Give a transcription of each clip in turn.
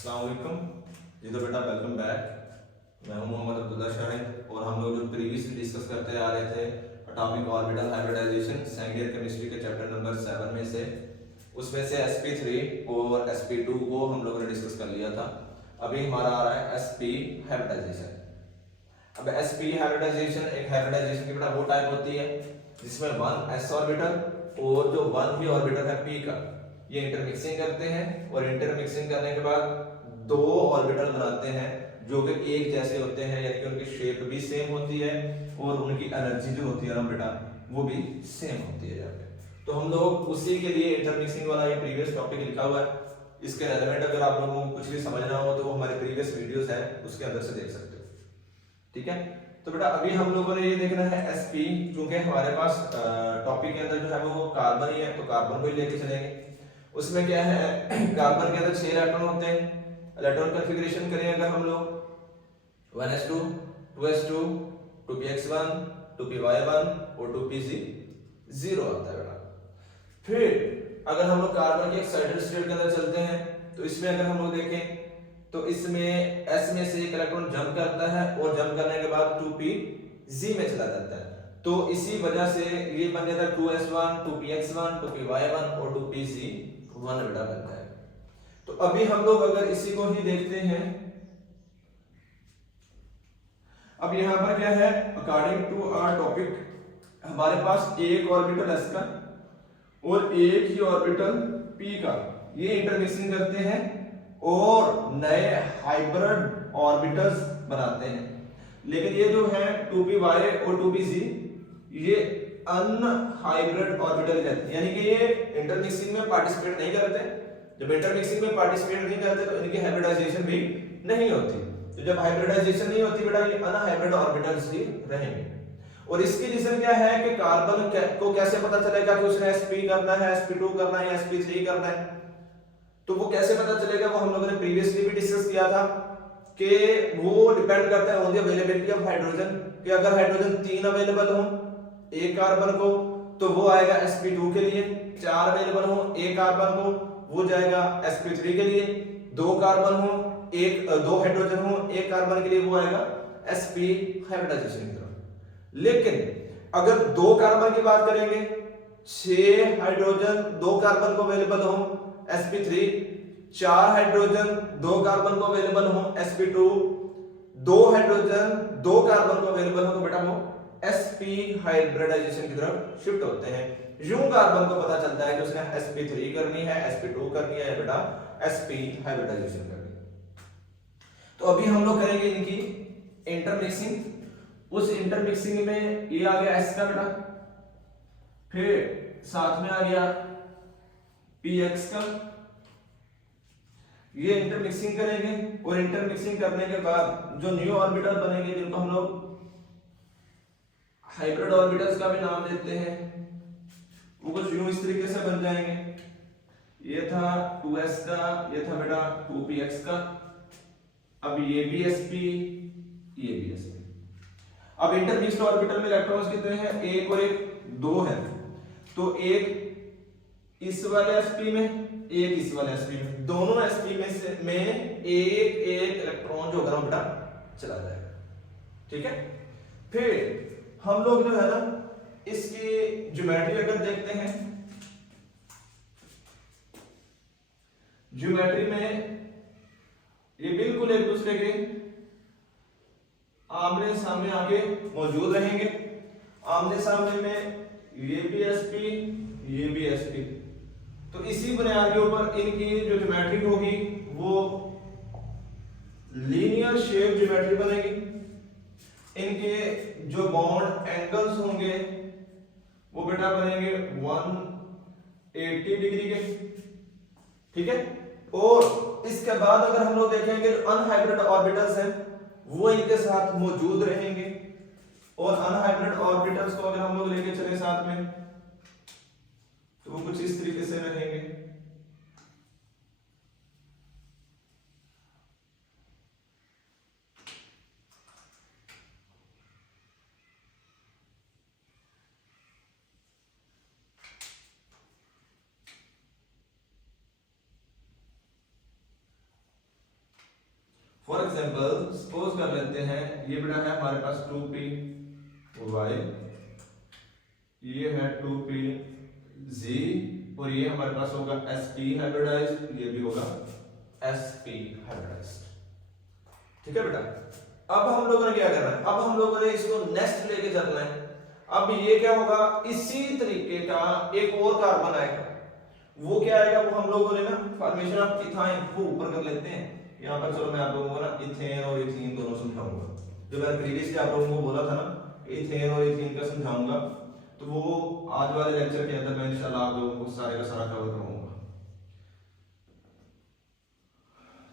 अस्सलाम वालेकुम जी। तो बेटा वेलकम बैक। मैं हूं मोहम्मद अब्दुल्ला शाहिद और हम लोग जो प्रीवियसली डिस्कस करते आ रहे थे atomic orbital hybridization second year chemistry के चैप्टर नंबर 7 में से उसमें से sp3 और sp2 को हम लोगों ने डिस्कस कर लिया था। अभी हमारा आ रहा है sp हाइब्रिडाइजेशन। अब sp हाइब्रिडाइजेशन एक हाइब्रिडाइजेशन की बेटा वो टाइप होती है जिसमें वन s ऑर्बिटल और जो वन ही ऑर्बिटल है p का ये इंटरमिक्सिंग करते हैं और इंटरमिक्सिंग करने के बाद दो ऑर्बिटल बनाते हैं जो कि एक जैसे होते हैं, यानी कि उनकी शेप भी सेम होती है और उनकी एनर्जी जो होती है ना बेटा वो भी सेम होती है यहाँ पे। तो हम लोग उसी के लिए इंटरमिक्सिंग वाला ये प्रीवियस टॉपिक लिखा हुआ है। इसके रेलेवेंट अगर आप लोगों को कुछ भी समझना हो तो वो हमारे प्रीवियस वीडियोस है उसके अंदर से देख सकते हो। ठीक है, तो बेटा अभी हम लोगों ने ये देखना है sp, क्योंकि हमारे पास टॉपिक के अंदर जो है वो कार्बन ही है तो कार्बन को ही लेके चलेंगे। उसमें क्या है कार्बन के अंदर 6 इलेक्ट्रॉन होते हैं। इलेक्ट्रॉन कॉन्फ़िगरेशन करें अगर हम लोग 1s2 2s2 2px1 2py1 और 2pz0 आता है बेटा। फिर अगर हम लोग कार्बन के एक्साइटेड स्टेट के अंदर चलते हैं तो इसमें अगर हम लोग देखें तो इसमें s में से एक इलेक्ट्रॉन जंप करता है और जंप करने के बाद 2pz में चला जाता है। तो इसी वजह से ये बन जाता है 2s1 2px1 2py1 और 2pz1 बेटा बनता है। तो अभी हम लोग अगर इसी को ही देखते हैं, अब यहां पर क्या है अकॉर्डिंग टू आवर टॉपिक हमारे पास एक ऑर्बिटल s का और एक ही ऑर्बिटल p का ये इंटरमिक्सिंग करते हैं और नए हाइब्रिड ऑर्बिटल्स बनाते हैं। लेकिन ये जो है 2py और 2pz ये अनहाइब्रिड ऑर्बिटल कहते हैं, यानी कि ये इंटरमिक्सिंग में पार्टिसिपेट नहीं करते। जब इंटरमिक्सिंग में पार्टिसिपेट नहीं करते तो इनकी हाइब्रिडाइजेशन भी नहीं होती। तो जब हाइब्रिडाइजेशन नहीं होती बेटा ये अनहाइब्रिड ऑर्बिटल्स ही रहेंगे। और इसकी रीजन क्या है कि कार्बन को कैसे पता चलेगा कि उसने sp करना है, sp2 करना है या sp3 करना है, तो वो कैसे पता चलेगा वो हम लोगों ने प्रीवियसली भी डिस्कस किया था कि वो डिपेंड करता है on the availability of hydrogen. कि अगर हाइड्रोजन 3 अवेलेबल हो एक कार्बन को तो वो आएगा sp2 के लिए, 4 अवेलेबल हो एक कार्बन को वो जाएगा sp3 के लिए, 2 कार्बन हो एक 2 हाइड्रोजन हो एक कार्बन के लिए वो आएगा sp हाइब्रिडाइजेशन की तरफ। लेकिन अगर 2 कार्बन की बात करेंगे, 6 हाइड्रोजन 2 कार्बन को अवेलेबल हो sp3, 4 हाइड्रोजन 2 कार्बन को अवेलेबल हो sp2, 2 हाइड्रोजन 2 कार्बन को अवेलेबल हो तो बेटा वो sp हाइब्रिडाइजेशन की तरफ शिफ्ट होते हैं। यूं कार्बन को पता चलता है कि उसने sp3 करनी है, sp2 करनी है या बेटा sp हाइब्रिडाइजेशन करनी है। तो अभी हम लोग करेंगे इनकी इंटरमिक्सिंग। उस इंटरमिक्सिंग में ये आ गया s का बेटा, फिर साथ में आ गया px का, ये इंटरमिक्सिंग करेंगे और इंटरमिक्सिंग करने के बाद जो न्यू ऑर्बिटल बनेंगे जिनको हम लोग हाइब्रिड ऑर्बिटल्स का भी नाम देते हैं वो कुछ यूं इस तरीके से बन जाएंगे। ये था 2s का, ये था बेटा 2px का, अब ये भी sp ये भी sp। अब इंटरमिक्स्ड ऑर्बिटल में इलेक्ट्रॉन्स कितने हैं, एक और एक 2 है। तो एक इस वाले sp में एक इस वाले sp में, दोनों sp में एक एक इलेक्ट्रॉन जो होगा बेटा चला जाएगा। ठीक है, फिर हम लोग जो है ना इसकी ज्योमेट्री अगर देखते हैं, ज्योमेट्री में ये बिल्कुल एक दूसरे के आमने सामने आके मौजूद रहेंगे। आमने सामने में ये भी sp ये भी sp, तो इसी बुनियादियों पर इनकी जो ज्योमेट्री होगी वो लीनियर शेप ज्योमेट्री बनेगी। इनके जो बॉन्ड एंगल्स होंगे वो बेटा बनेंगे 180 डिग्री के। ठीक है, और इसके बाद अगर हम लोग देखेंगे अनहाइब्रिड ऑर्बिटल्स हैं वो इनके साथ मौजूद रहेंगे और अनहाइब्रिड ऑर्बिटल्स को अगर हम लोग लेके चले साथ में तो वो कुछ इस तरीके से रहेंगे। फॉर एग्जांपल सपोज कर लेते हैं ये बेटा है हमारे पास 2p y, ये है 2p z और ये हमारे पास होगा sp हाइब्रिडाइज्ड, ये भी होगा sp हाइब्रिडाइज्ड। ठीक है बेटा, अब हम लोगों ने क्या करना है, अब हम लोगों ने इसको नेक्स्ट लेके चलना है। अब ये क्या होगा, इसी तरीके का एक और कार्बन आएगा, वो क्या आएगा, वो हम लोगों ने ना फॉर्मेशन ऑफ इथाइन वो ऊपर कर लेते हैं। यहाँ पर चलो मैं आप लोगों को ना इथेन और इथीन दोनों समझाऊंगा, जो मैंने प्रीवियसली आप लोगों को बोला था ना इथेन और इथीन का समझाऊंगा, तो वो आज वाले लेक्चर के अंदर मैं इंशाल्लाह आप लोगों को सारे का सारा कवर करूंगा।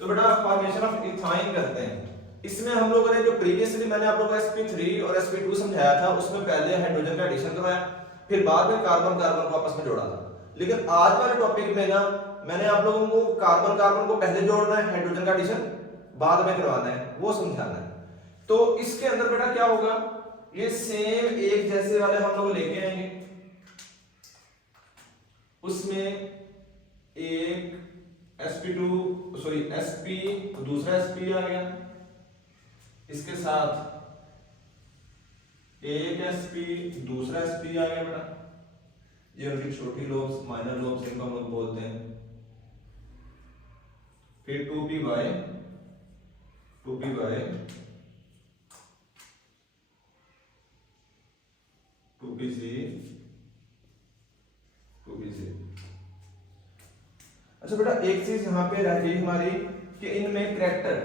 तो बेटा फॉर्मेशन ऑफ इथाइन करते हैं। इसमें हम लोगों ने जो प्रीवियसली मैंने आप लोगों को sp3 और sp2 समझाया था, उसमें पहले हाइड्रोजन का एडिशन करवाया, फिर बाद में कार्बन कार्बन को आपस में जोड़ा था। लेकिन आज वाले टॉपिक में ना मैंने आप लोगों को कार्बन कार्बन को पहले जोड़ना है, हाइड्रोजन का एडिशन बाद में करवाना है, वो समझाना है। तो इसके अंदर बेटा क्या होगा, ये सेम एक जैसे वाले हम लोग लेके आएंगे, उसमें एक sp2 सॉरी sp दूसरा sp आ गया, इसके साथ एक sp दूसरा sp आ गया बेटा, ये उनकी छोटी लोब्स माइनर लोब्स इनको हम लोग बोलते हैं। फिर 2py 2pz अच्छा बेटा एक चीज यहाँ पे रह गई हमारी कि इनमें करैक्टर,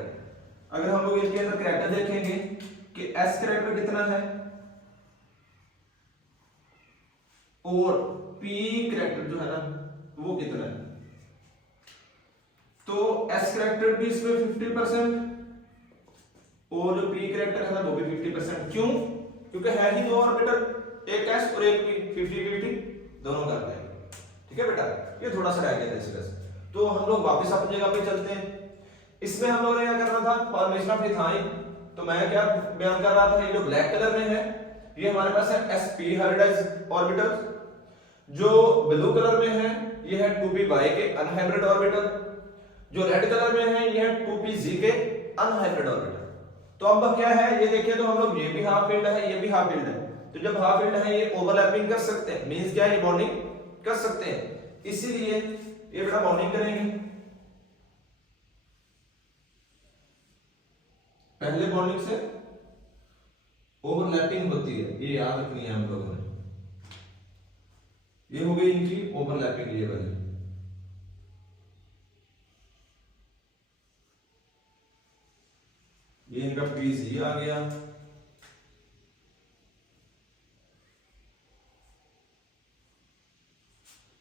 अगर हम लोग इसके अंदर करैक्टर देखेंगे कि s करैक्टर कितना है और p करैक्टर जो है ना वो कितना है, तो s करैक्टर भी इसमें 50% और जो p करैक्टर है ना वो भी 50%। क्यों? क्योंकि है ही दो ऑर्बिटल, एक s और एक p, 50-50 दोनों कर देंगे। ठीक है बेटा, ये थोड़ा सा रह गया था इस वजह से। तो हम लोग वापस अपनी जगह पे चलते हैं। इसमें हम लोगों ने क्या करना था, फॉर्मेशन ऑफ इथाइन, तो मैं क्या बयान कर रहा था, ये जो ब्लैक कलर में है ये हमारे पास है sp हाइब्रिडाइज्ड ऑर्बिटल, जो ब्लू कलर में है ये है 2py के अनहाइब्रिड ऑर्बिटल, जो रेड कलर में है ये है 2pz के अनहाइब्रिड ऑर्बिटल। तो अब क्या है ये देखिए, तो हम लोग ये भी हाफ फील्ड है ये भी हाफ फील्ड है, तो जब हाफ फील्ड है ये ओवरलैपिंग कर सकते हैं, मींस क्या है ये बॉन्डिंग कर सकते हैं, इसीलिए ये बेटा बॉन्डिंग करेंगे। पहले बॉन्डिंग से ओवरलैपिंग होती है, ये याद रखनी है हम लोगों ने, ये हो गई इनकी ओवरलैपिंग, ये वाली। ये इनका pz आ गया,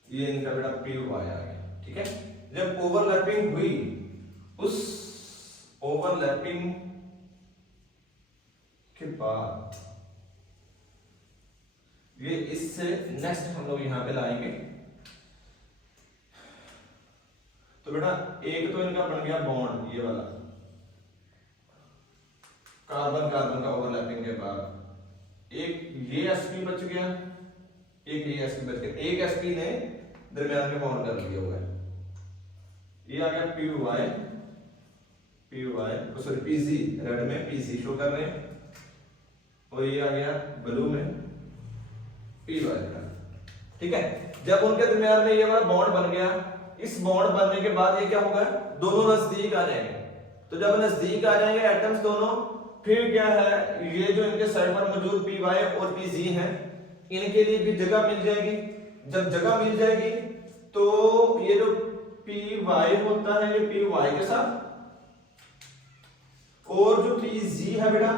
ये इनका बेटा py आ गया। ठीक है, जब ओवरलैपिंग हुई, उस ओवरलैपिंग के बाद ये इससे नेक्स्ट हम लोग यहां पे लाएंगे, तो बेटा एक तो इनका बन गया बॉन्ड, ये वाला कार्बन कार्बन का ओवरलैपिंग के बाद एक ये sp बच गया, एक ये sp बच गया, एक sp ने दरमियान में बॉन्ड कर लिया हुआ है, ये आ गया py सॉरी pz, रेड में pz शो कर रहे हैं, और ये आ गया ब्लू में py। ठीक है, जब उनके दरमियान में ये वाला बॉन्ड बन गया, इस बॉन्ड बनने के बाद ये क्या होगा, दोनों नजदीक आ जाएंगे, तो जब नजदीक आ जाएंगे एटम्स दोनों, फिर क्या है ये जो इनके साइड पर मौजूद py और pz हैं इनके लिए भी जगह मिल जाएगी। जब जगह मिल जाएगी तो ये जो py होता है ये py के साथ, और जो pz है बेटा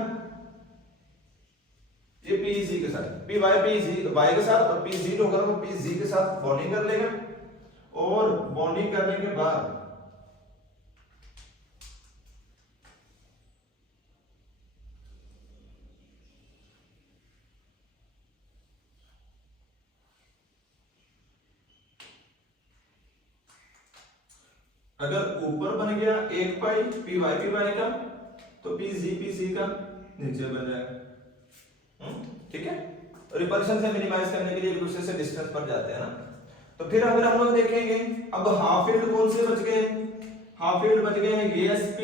ये pz के साथ, py pz y के साथ, और pz जो होगा वो pz के साथ बॉन्डिंग कर लेगा, और बॉन्डिंग करने के बाद अगर ऊपर बन गया एक पाई py py का, तो pz pc का नीचे बन जाएगा। ठीक है, रिपल्शन से मिनिमाइज करने के लिए एक दूसरे से डिस्टेंस पर जाते हैं ना। तो फिर अगर हम लोग देखेंगे अब हाफ फील्ड कौन से बच गए, हाफ फील्ड बच गए हैं ये sp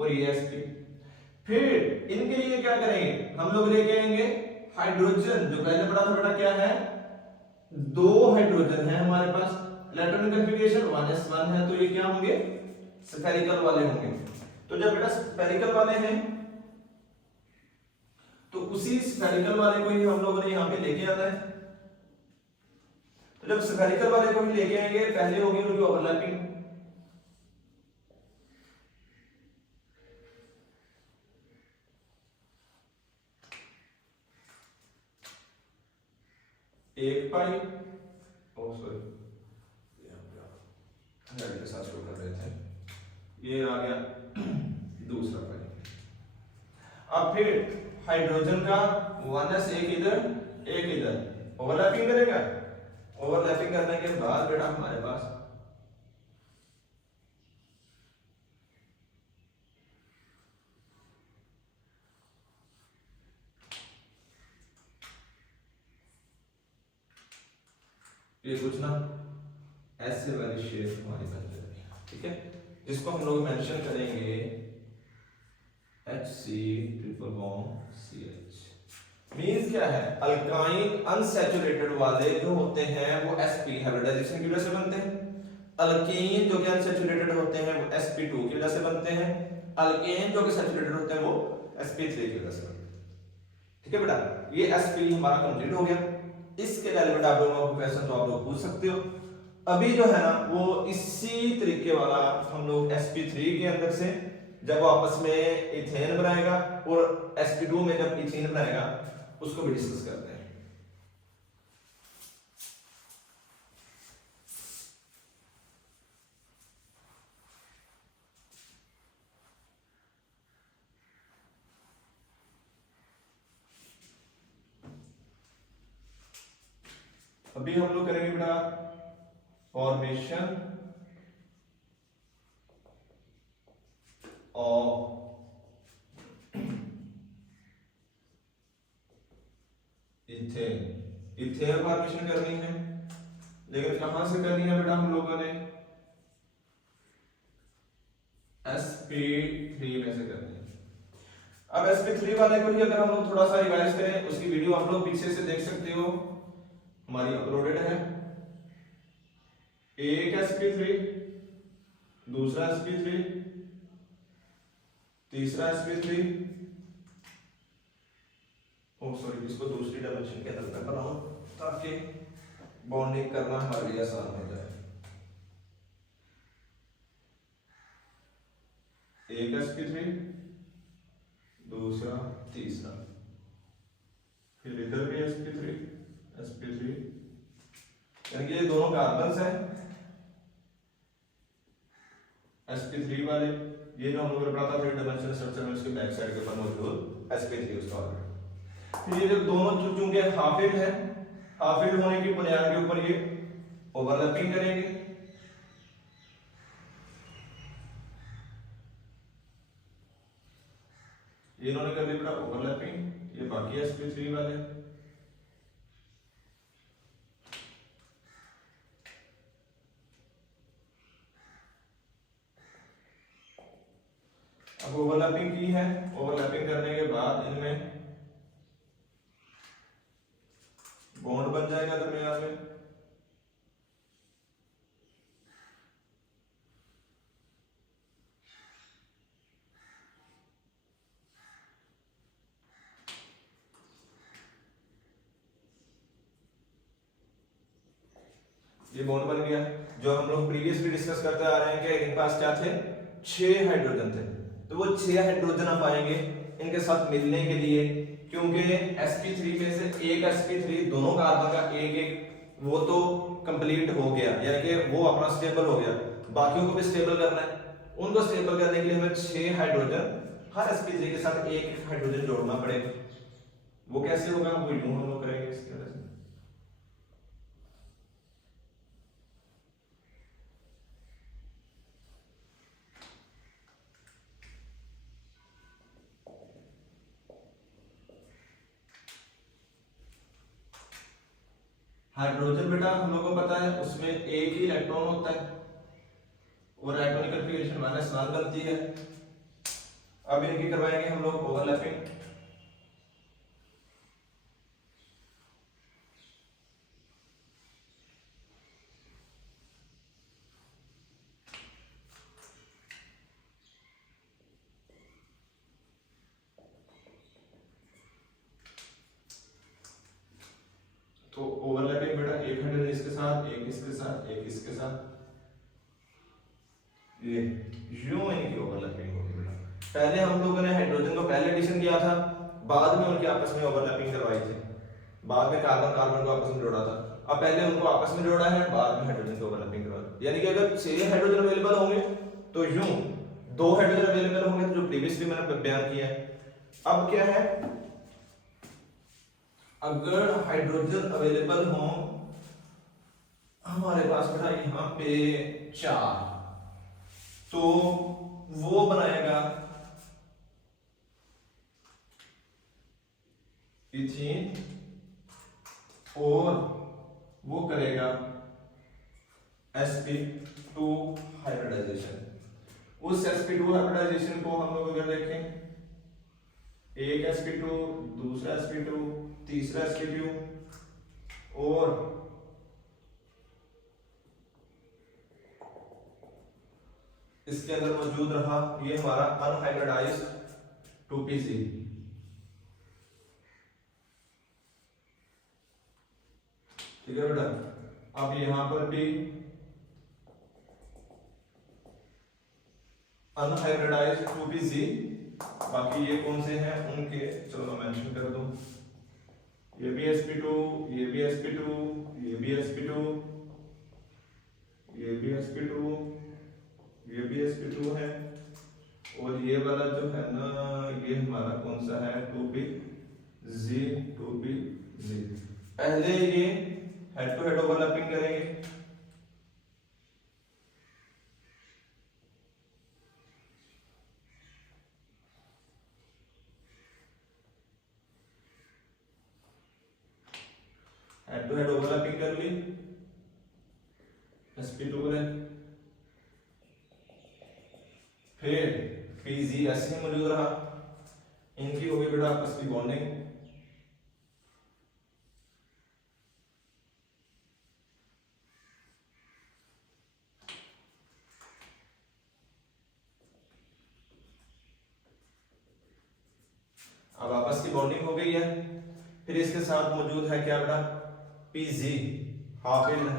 और ये sp। फिर इनके लिए क्या करेंगे, हम लोग लेके आएंगे हाइड्रोजन, जो पहले पढ़ा था बेटा क्या है, दो हाइड्रोजन है हमारे पास, इलेक्ट्रॉनिक कॉन्फ़िगरेशन 1s1 है, तो ये क्या होंगे, स्फेरिकल वाले होंगे। तो जब बेटा स्फेरिकल वाले हैं तो उसी स्फेरिकल वाले को ही हम लोगों ने यहां पे लेके आना है। तो जब स्फेरिकल वाले को ही लेके आएंगे, पहले होगी उनकी ओवरलैपिंग, एक पाई, ओ सॉरी के साथ शुरू कर रहे थे, ये आ गया दूसरा पाई। अब फिर हाइड्रोजन का 1s एक इधर ओवरलैपिंग करेगा, ओवरलैपिंग करने के बाद बेटा हमारे पास ये कुछ ना ऐसे वाली शेप हमारी बन जाएगी, ठीक है, जिसको हम लोग मेंशन करेंगे HC≡CH। मींस क्या है, अल्काइन अनसैचुरेटेड वाले जो होते हैं वो sp हाइब्रिडाइजेशन की वजह से बनते हैं, अल्केन जो कि अनसैचुरेटेड होते हैं वो sp2 की वजह से बनते हैं, अल्केन जो कि सैचुरेटेड होते हैं वो sp3 की वजह से बनते हैं। ठीक है बेटा, ये sp हमारा कंप्लीट हो गया। इसके रिलेटेड आप लोगों को क्वेश्चन तो आप लोग पूछ सकते हो। अभी जो है ना वो इसी तरीके वाला हम लोग sp3 के अंदर से जब आपस में इथेन बनाएगा और sp2 में जब इथेन बनाएगा उसको भी डिस्कस करते हैं। अभी हम लोग करेंगे बेटा formation of ethane. Ethane formation करनी है, लेकिन कहां से करनी है बेटा, हम लोगों ने sp3 में से करनी है। अब sp3 वाले को ही अगर हम लोग थोड़ा सा रिवाइज करें, उसकी वीडियो आप लोग पीछे से देख सकते हो, हमारी अपलोडेड है। एक sp3, दूसरा sp3, तीसरा sp3, ओ सॉरी इसको दूसरी डायमेंशन के अंदर बनाओ ताकि बॉन्डिंग करना हमारे लिए आसान हो जाए। एक sp3, दूसरा, तीसरा, फिर इधर भी sp3, यानी कि ये दोनों कार्बन्स हैं sp3 वाले। ये जो हम लोग पढ़ा था थ्री डायमेंशनल स्ट्रक्चर में, उसके बैक साइड के ऊपर मौजूद sp3 उसका ऑर्बिटल। फिर ये जो दोनों चूंकि हाफ फील्ड है, हाफ फील्ड होने की बुनियाद के ऊपर ये ओवरलैपिंग करेंगे। ये इन्होंने कर दी बेटा ओवरलैपिंग, ये बाकी sp3 वाले। अब ओवरलैपिंग की है, ओवरलैपिंग करने के बाद इनमें बॉन्ड बन जाएगा दरमियान में। ये बॉन्ड बन गया, जो हम लोग प्रीवियसली डिस्कस करते आ रहे हैं कि इनके पास क्या थे, 6 हाइड्रोजन थे। तो वो 6 हाइड्रोजन आप आएंगे इनके साथ मिलने के लिए, क्योंकि sp3 में से एक sp3 दोनों कार्बन का एक एक वो तो कंप्लीट हो गया, यानी कि वो अपना स्टेबल हो गया, बाकियों को भी स्टेबल करना है। उनको स्टेबल करने के लिए हमें 6 हाइड्रोजन हर sp3 के साथ एक एक हाइड्रोजन जोड़ना पड़ेगा। वो कैसे होगा, वो यूं हम लोग करेंगे इसके वजह से। हाइड्रोजन बेटा हम लोगों को पता है उसमें एक ही इलेक्ट्रॉन होता है, और राइटोनिक कॉन्फ़िगरेशन -1 बनती है। अब इनकी करवाएंगे हम लोग ओवरलैपिंग। तो ओवरलैपिंग बेटा एक हाइड्रोजन इसके साथ, एक इसके साथ, एक इसके साथ, ये यूं इनकी ओवरलैपिंग होगी बेटा। पहले हम लोगों ने हाइड्रोजन को पहले एडिशन किया था, बाद में उनके आपस में ओवरलैपिंग करवाई थी, बाद में कार्बन कार्बन को आपस में जोड़ा था। अब पहले उनको आपस में जोड़ा है, बाद में हाइड्रोजन की ओवरलैपिंग करवाई। यानी कि अगर 6 हाइड्रोजन अवेलेबल होंगे तो यूं 2 हाइड्रोजन अवेलेबल होंगे, तो जो प्रीवियसली मैंने बयान किया है। अब क्या है, अगर हाइड्रोजन अवेलेबल हो हमारे पास बेटा यहां पे 4, तो वो बनाएगा इथीन और वो करेगा sp2 हाइब्रिडाइजेशन। उस sp2 हाइब्रिडाइजेशन को हम लोग अगर देखें, एक sp2, दूसरा sp2, तीसरा sp2 और इसके अंदर मौजूद रहा ये हमारा अनहाइब्रिडाइज्ड 2pc। ठीक है बेटा। अब यहां पर भी अनहाइब्रिडाइज्ड 2pc, बाकी ये कौन से हैं उनके चलो मैं मेंशन कर दूं, ये भी sp2, ये भी sp2, ये भी sp2, ये भी sp2, ये भी sp2 है, और ये वाला जो है ना ये हमारा कौन सा है 2pz 2pz। पहले ये हेड टू हेड ओवरलैपिंग करेंगे, हेड टू हेड ओवरलैपिंग कर ली sp2 ने, फिर pz ऐसे ही मौजूद रहा, इनकी होगी बेटा आपस की बॉन्डिंग। अब आपस की बॉन्डिंग हो गई है, फिर इसके साथ मौजूद है क्या बेटा pz हाफ एंड है,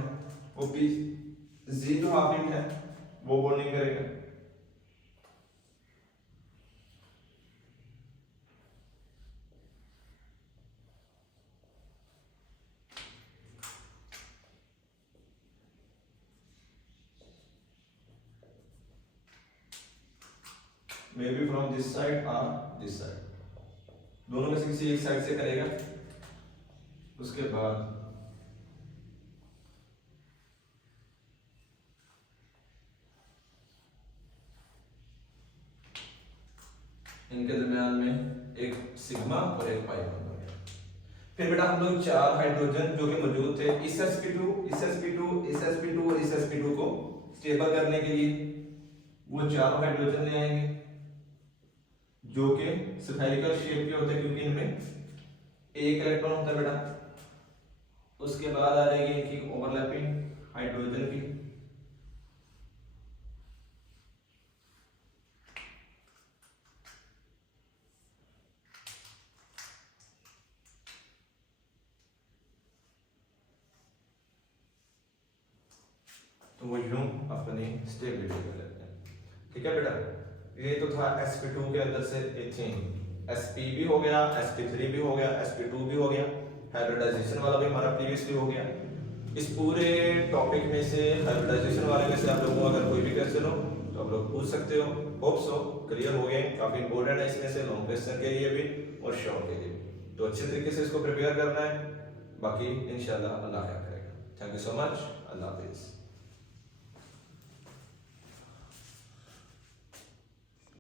वो pz जो हाफ एंड है वो बॉन्डिंग करेगा। May be from this side और दिस साइड, दोनों में से किसी एक साइड से करेगा। उसके बाद इनके दरमियान में एक सिग्मा और एक पाई बॉन्ड हो गया। फिर बेटा हम लोग 4 हाइड्रोजन जो कि मौजूद थे इस sp2, इस sp2, इस sp2 और इस sp2 को स्टेबल करने के लिए वो 4 हाइड्रोजन ले आएंगे जो कि स्फेरिकल शेप के होते हैं, क्योंकि इनमें एक इलेक्ट्रॉन होता है बेटा। उसके बाद आ जाएगी इनकी ओवरलैपिंग हाइड्रोजन की, तो वो यूं अपनी स्टेबिलिटी कर लेते हैं। ठीक है बेटा, ये तो था sp2 के अंदर से एथीन, sp भी हो गया, sp3 भी हो गया, sp2 भी हो गया, हाइब्रिडाइजेशन वाला भी हमारा प्रीवियसली हो गया। इस पूरे टॉपिक में से हाइब्रिडाइजेशन वाले में से आप लोगों को अगर कोई भी क्वेश्चन हो तो आप लोग पूछ सकते हो। होप सो क्लियर हो गए, काफी इंपॉर्टेंट है इसमें से लॉन्ग क्वेश्चन के लिए भी और शॉर्ट के लिए भी, तो अच्छे तरीके से इसको प्रिपेयर करना है। बाकी इंशाल्लाह अल्लाह क्या करेगा। Thank you so much, Allah Hafiz.